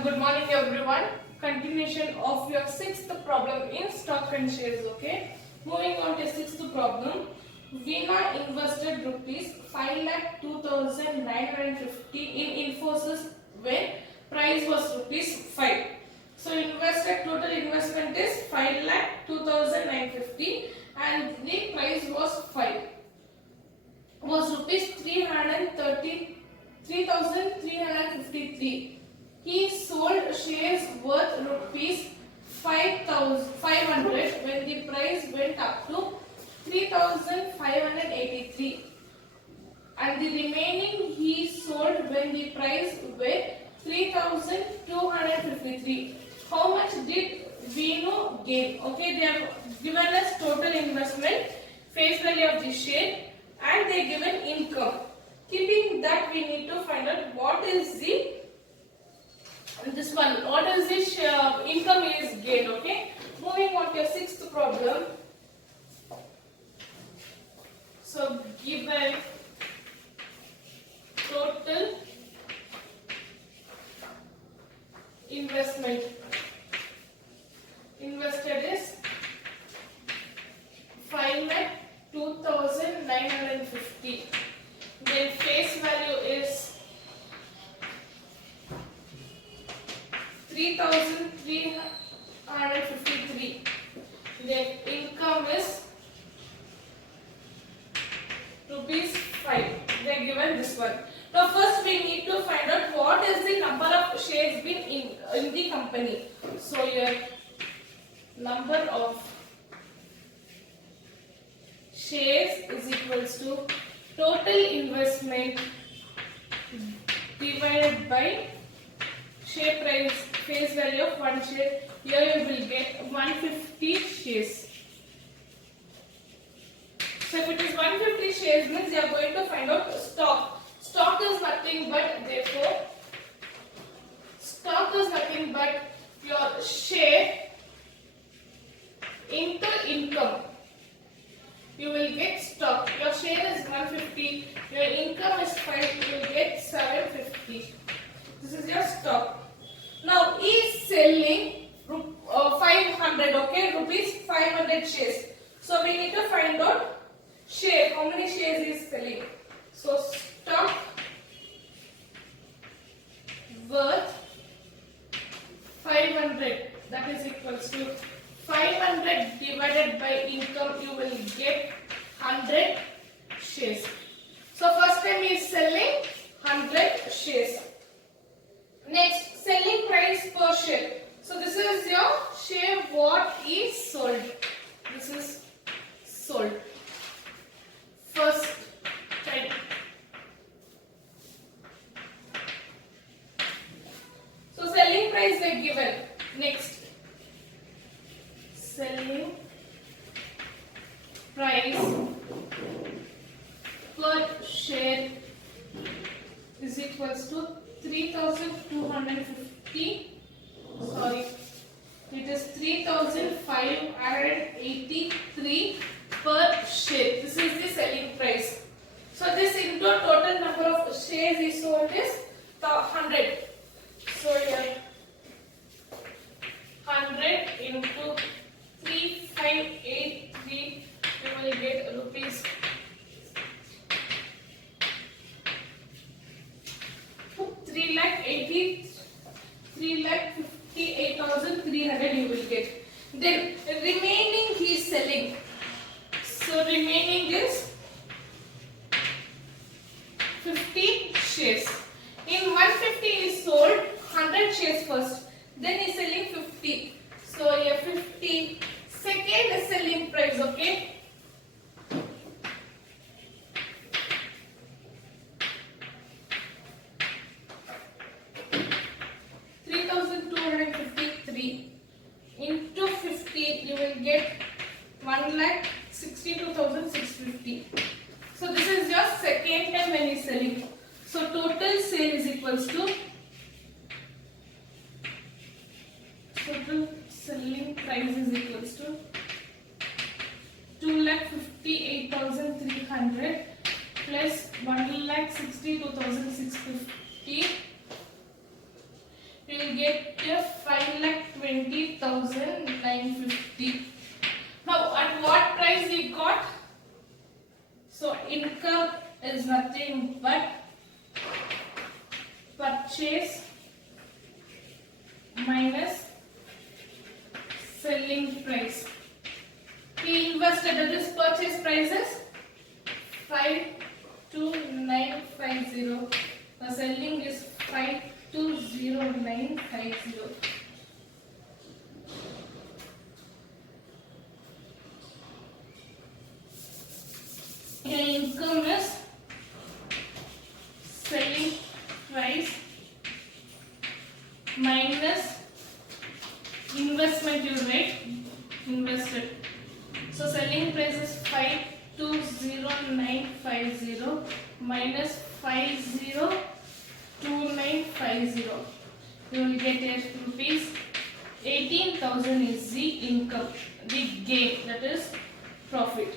Good morning everyone. Continuation of your sixth problem in stock and shares. Okay. Moving on to sixth problem. Veena invested rupees 5,02,950 in Infosys when price was rupees 5. So invested total investment is 5,02,950 and the price was 5. Was rupees 3,353. He sold shares worth rupees 5,500 when the price went up to 3,583, and the remaining he sold when the price went 3,253. How much did Veenu gain? Okay, they have given us total investment, face value of the share, and they given income. Keeping that, we need to find out what is the income is gained. Okay, moving on to your sixth problem. So given total investment invested is 5,02,950. Then face value is 3,353. Then income is rupees 5. They are given this one. Now first we need to find out what is the number of shares been in the company. So your number of shares is equals to total investment divided by share price, face value of one share. Here you will get 150 shares. So if it is 150 shares means you are going to find out stock. Stock is nothing but, therefore, stock is nothing but your share into income. You will get stock. Your share is 150. Your income is 5. You will get 750. This is your stock. Now he is selling 500. Okay, rupees 500 shares. So we need to find out share. How many shares he is selling? So stock worth 500. That is equals to 500 divided by income. You will get 100 shares. So first time he is selling 100 shares. Next, selling price per share. So this is your share what is sold. This is sold. First time. So selling price they are given. Next, selling price per share is equals to 3,250. Sorry, it is 3,583 per share. This is the selling price. So this into total number of shares he sold is 100. So here 100 into 3,583, you will get rupees 3,58,300 you will get. Then remaining he is selling. So remaining is 50 shares. In 150 is sold 100 shares first. Then he is selling 50. So here 50. Second is selling price. Okay. Into 50, you will get 1,62,650. So this is your second time when he is selling. So total sale is equals to total selling price is equals to 2,58,300 plus 1,62,650. We will will get 5,20,950. Now at what price we got? So income is nothing but purchase minus selling price. He invested at this purchase price is 52950. The selling is 520950. Your income is selling price minus investment you write invested. So selling price is 520950 minus 502950. You will get a rupees 18,000 is the income, the gain, that is profit.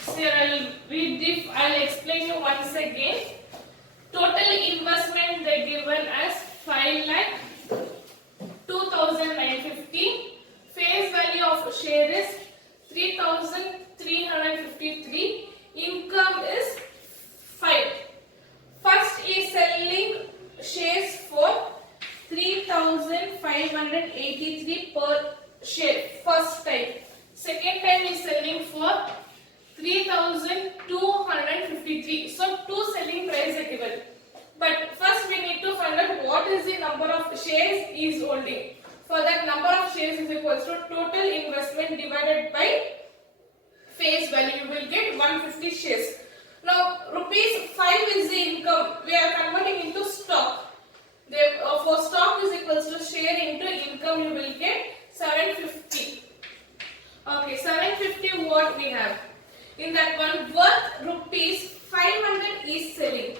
So here I will read the, I will explain you once again. Total investment they given as 5,02,950. Face value of share is 3,353. Income is 5. First is selling shares for 3,583 per share. First time. Second time is selling for 3,253. So two selling price are given. But first we need to find out what is the number of shares he is holding. For that, number of shares is equals to total investment divided by face value. You will get 150 shares. Now rupees 5 is the income. We are converting into stock. For stock is equals to share into income. You will get 750. Okay, 750 what we have. In that one, worth rupees 500 is selling.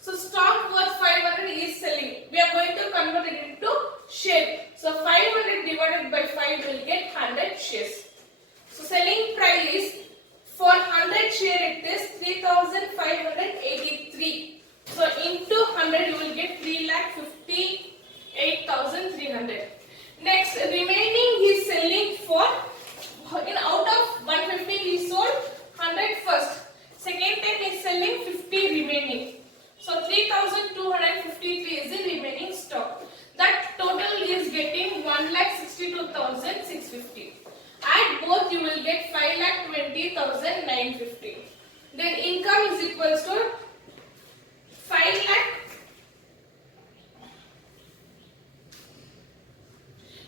So stock worth 500 is selling. We are going to convert it into share. So 500 divided by 5 will get 100 shares. So selling price for 100 share it is 3,583. So into 100 you will get 3,58,300. Next, remaining he is selling for, out of 150 he sold 100 first. Second time he is selling 50 remaining. So 3,253 is the remaining stock. That total is getting 1,62,650. Add both, you will get 5,20,950. Then income is equals to 5 lakh.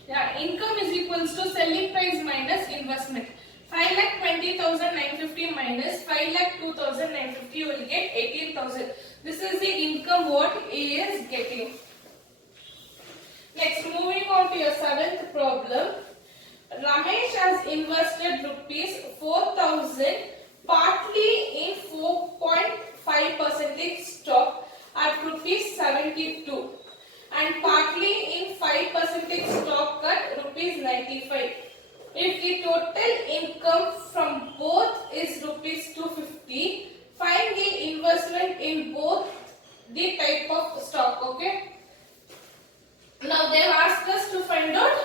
Yeah, income is equals to selling price minus investment. 5,20,950 minus 5,02,950, you will get 18,000. This is the income what he is getting. Next, moving on to your seventh problem. Ramesh has invested rupees 4,000 partly in 4.5% stock at rupees 72 and partly in 5% stock at rupees 95. If the total income from both is rupees 250, find the investment in both the type of stock. Okay. Now they have asked us to find out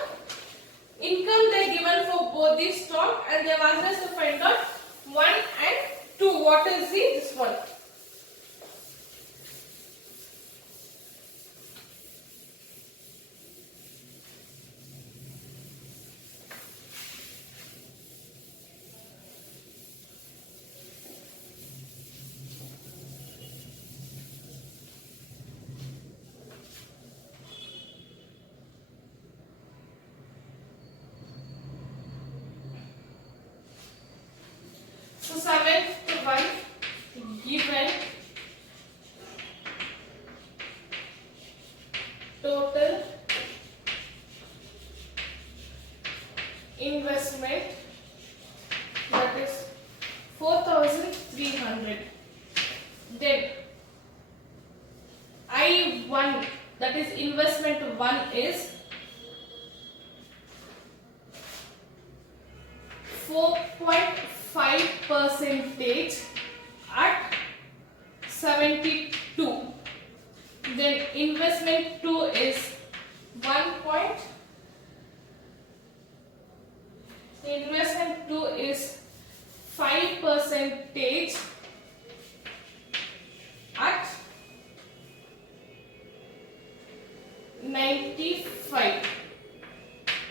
income they given for both the stock, and they have asked us to find out 1 and 2. What is this one? So seventh one given total investment, that is 4,300. Then I1, that is investment 1 is 4.5% at 72. Then Then investment 2 is 1 point. Investment 2 is 5% at 95,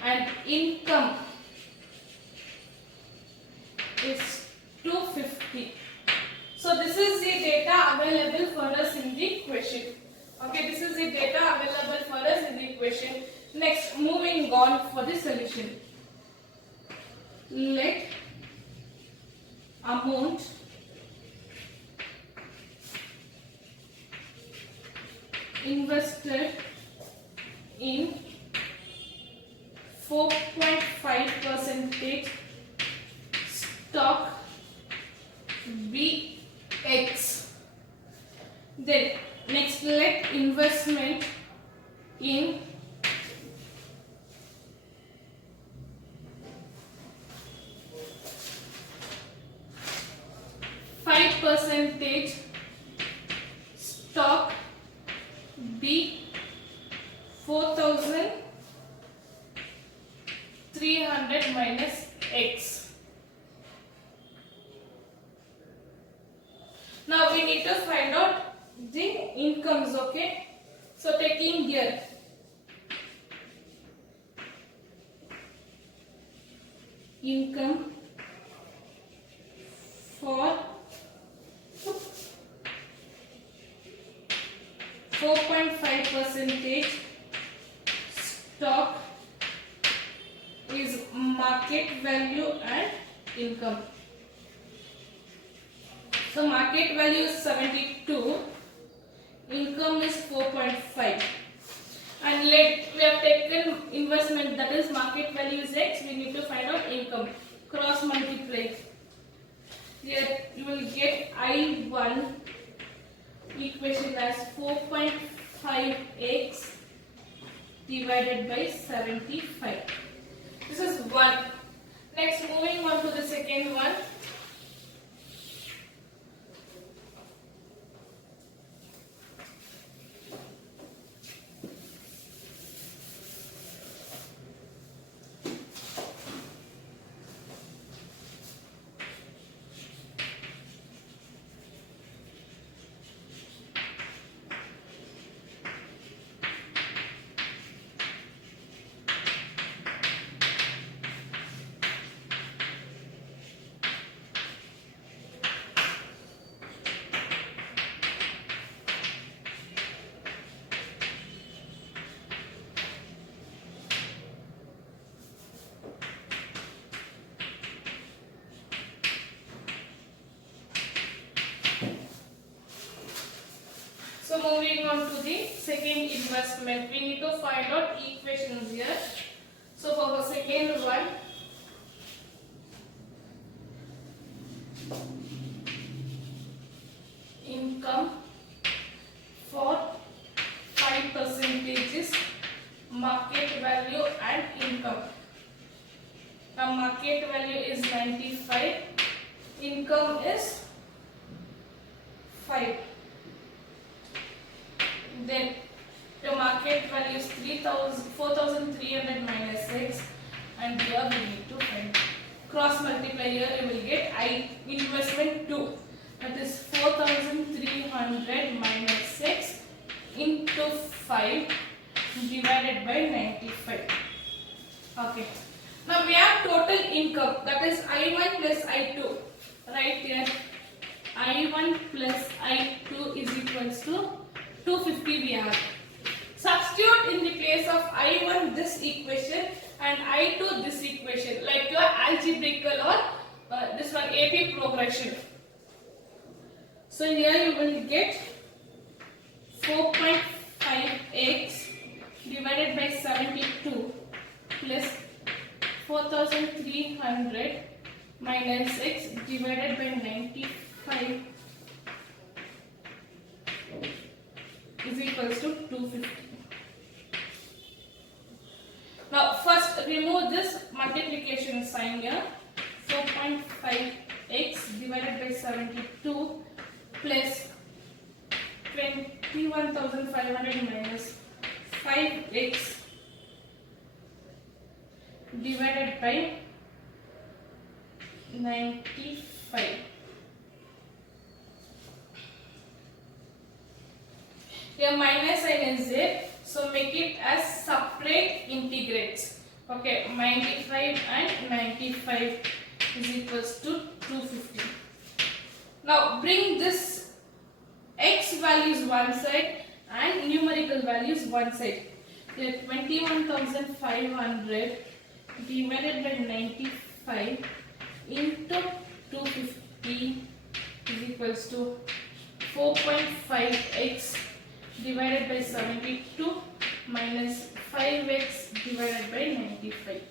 and income is 250. So this is the data available for us in the question. Okay, this is the data available for us in the question. Next, moving on for the solution. Let amount invested in 4.5% stock be X. Then next, let investment in 5% stock be 4,300 minus X. Now we need to find out the incomes, okay? So taking here income for 4.5% stock is market value and income. So market value is 72, income is 4.5, and we have taken investment, that is market value is X. We need to find out income. Cross multiply. Here you will get I1 equation as 4.5x divided by 75. This is one. Next, moving on to the second one. So moving on to the second investment, we need to find out equations here. So for the second one, income for 5% is market value and income. Now market value is 95, income is 5. Then the market value is 4,300 minus X, and here we need to find. Cross multiply, here you will get I investment 2, that is 4,300 minus X into 5 divided by 95. Okay. Now we have total income, that is I1 plus I2. Right here, I1 plus I2 is equals to 250 we have. Substitute in the place of I1 this equation and I2 this equation, like your algebraical or this one AP progression. So here you will get 4.5x divided by 72 plus 4,300 minus x divided by 95 is equals to 250. Now first remove this multiplication sign here. 4.5x divided by 72 plus 20 21,500 minus 5x divided by 95. Here minus sign is there, so make it as separate integrants. Okay, 95 and 95 is equals to 250. Now bring this x values one side and numerical values one side. Here 21,500 divided by 95 into 250 is equals to 4.5x divided by 72 minus 5x divided by 95.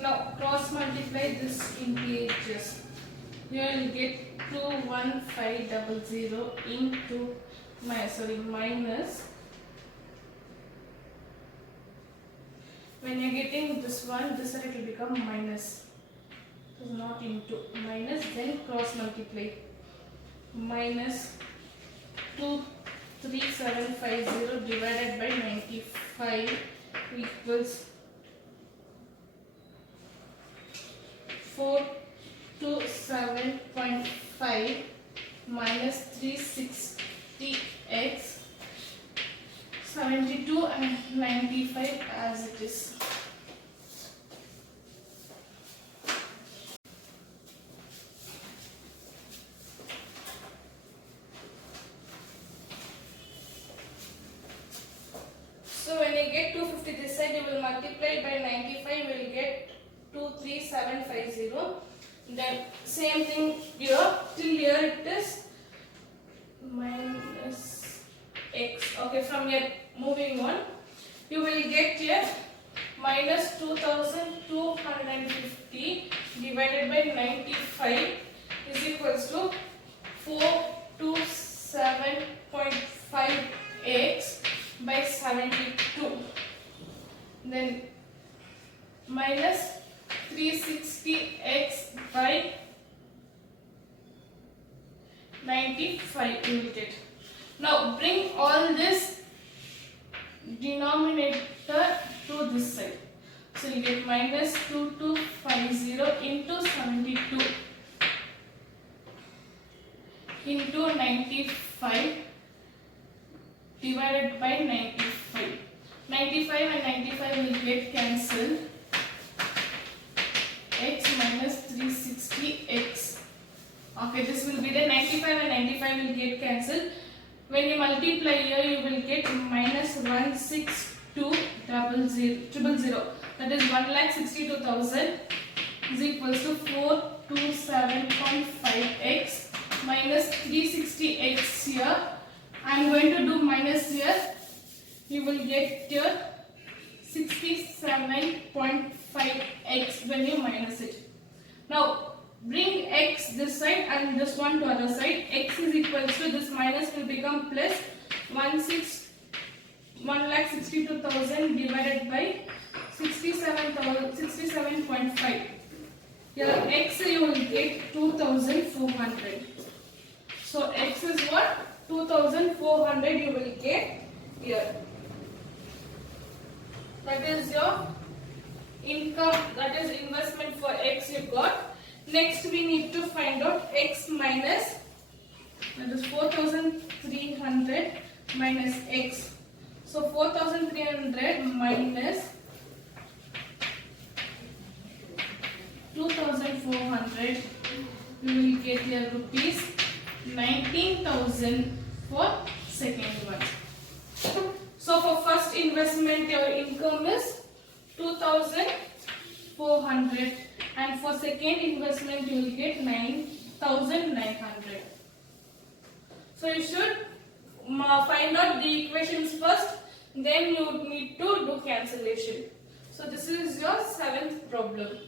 Now cross multiply this integers. Here you will get 21500 into minus. When you are getting this one, this side it will become minus. So not into, minus, then cross multiply. Minus 23750 divided by 95 equals 427.5 minus 360x 72 and 95 as it is. So when you get 250 this side, you will multiply by 95, you will get 23750. Then same thing here, till here it is minus x. Okay, from here moving on, you will get here minus 2250 divided by 95 is equals to 427.5x by 72. Then minus 360x by 95 you will get. Now bring all this denominator to this side. So you get minus 2250 into 72 into 95 divided by 95. 95 and 95 will get cancelled. X minus 360x. Okay, this will be the 95 and 95 will get cancelled. When you multiply here, you will get minus 162,000. That is 1,62,000 is equals to 427.5x minus 360x here. I am going to do minus here. You will get here 67.5x when you minus it. Now bring x this side and this one to other side. X is equals to, this minus will become plus 1,62,000 divided by 67.5. Here x you will get 2,400. So x is what? 2,400 you will get here. That is your income, that is investment for x you got. Next we need to find out x minus, that is 4,300 minus x. So 4,300 minus 2,400, we will get here rupees 19,000 for second one. So for first investment your income is 2,400, and for second investment you will get 9,900. So you should find out the equations first, then you need to do cancellation. So this is your 7th problem.